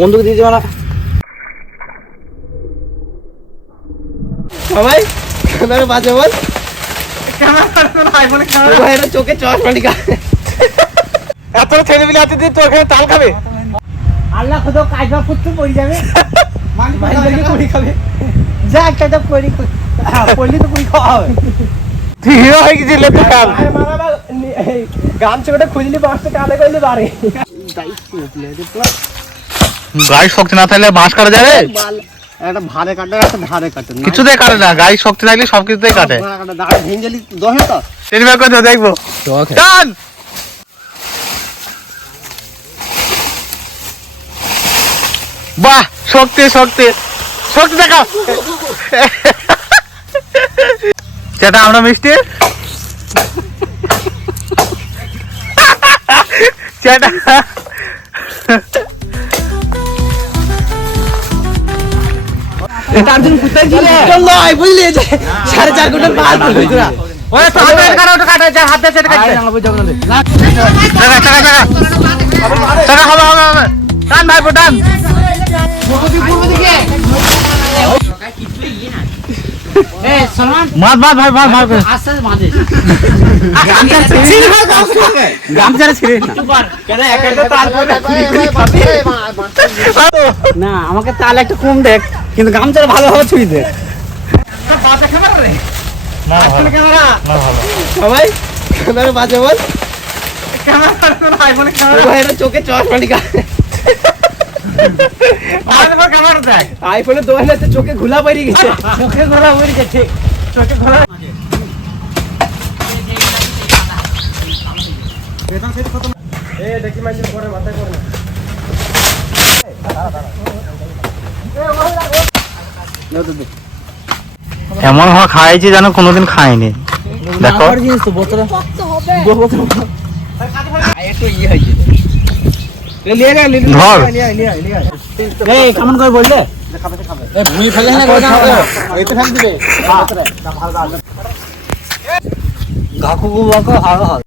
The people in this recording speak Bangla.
বন্দুক দিয়েছে মানে সবাই ক্যামেরা বাজে বল। চোখে চশমা লিখা এত ছেলে মিলে দিয়ে তোর এখানে তাল খাবে? আল্লাহ খুদো কাজবা ফুটতে পড়ে যাবে। মাইন্ডাকে খাবে যা একটা তো পড়ি পড়লি তো খাওয়া হবে। হিরো হয়ে তো কাল। খুঁজলি কালে বাড়ি গাড়ি শক্তি না থাকলে বাঁশ কাটা যাবে? একটা ভারে কাটে একটা ধারে কাটে। না। কিছুতেই কাটে না গাড়ি শক্তি থাকলে সব কিছুতেই কাটে। একটা দাঁড়ে দহে তো? সিনেমা করে দেখব। টান বাহ শক্তি শক্তি। শক্তি দেখা। চেটা আমরা মিষ্টি? চেটা তার জন্য কোথায় ছিলে লয় বুঝলি? যে সাড়ে চার ঘণ্টা পার ওই তো হাতে কাটা ওটা কাটা যা হাতে চেটে কাটতে টাকা টাকা টাকা। টাকা হবে হবে হবে। টান ভাই মার মার আস্তে আস্তে বাঁধে। গামছাটা ছিঁড়ে কেন একটা তাল করে খুঁড়ি খুঁড়ি খাবে না আমাকে তাল একটা কম দেখ। কিন্তু গামছাটা ভালোভাবে ছুঁই দেখ না ভালো। ক্যামেরা। না ভালো। সবাই ক্যামেরা বাজে বল। ভাই, এটা চোখে চশমা লিখা আইফোনের দোকানে তো চোখে ঘুলা বেরিয়ে গেছে। চোখে ঘোরা উড়ে গেছে চোখে ঘোরা এমন হওয়া খাইছি যেন কোনোদিন খাইনি। দেখো। ধর। কেমন করে বললে? ভুঁই ফেলে না এইতে ফেল দিবে। গাকু বাকু হাওয়া